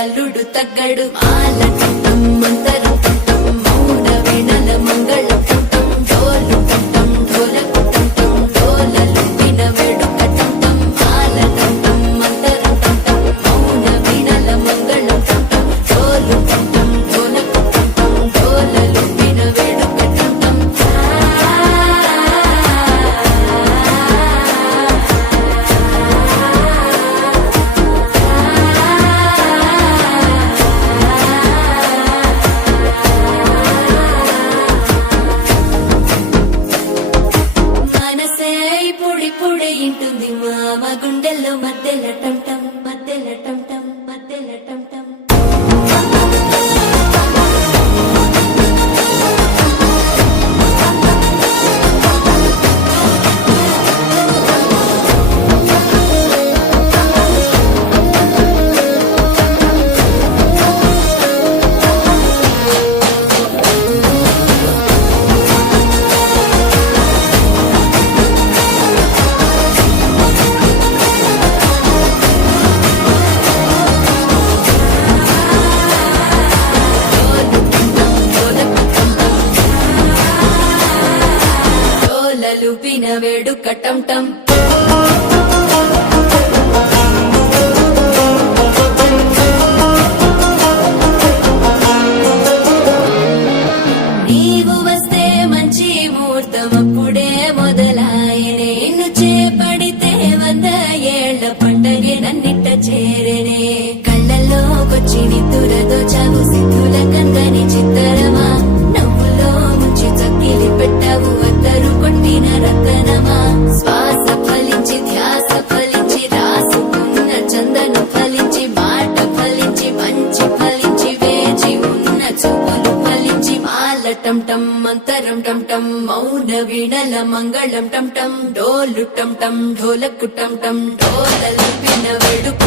అల్లుడు తగ్గడు మాల టం మంతరం టం మౌన వీణల మంగళం టం డోలు టం ఢోలకు టం డోలలు విన వేడుక టం మాల టం మంతరం టం మౌన వీణల మంగళం టం డోలు టం ఢోలకు టం డోలలు విన వేడుక టం పొడి ఇంటుంది మామ గుండెల్లో మధ్యల టం టం మధ్యల టం టం మధ్యల టం టం లూపిన వేడుక టం టం నీవు వస్తే మంచి ముహూర్తం అప్పుడే మొదలాయనే నిన్ను చేపడితే 100 ఏళ్ల పండగే నన్నిట్ట చేరనే కళ్ళల్లోకొచ్చి నిద్దురదో చావు సిద్ధుల కందని చిత్తరమా నవ్వులో ముంచి చక్కిలి పెట్టావు అద్దరు కొట్టిన రతనమా శ్వాస ఫలించి ధ్యాస ఫలించి రాసుకున్న చందను ఫలించి మాట ఫలించి మంచి ఫలించి వేచి ఉన్న చూపులు ఫలించి మాల టం టం మంతరం టం టం మౌన వీణల మంగళం టం టం డోలు టం టం ఢోలకు టం టం డోలలు విన వేడుక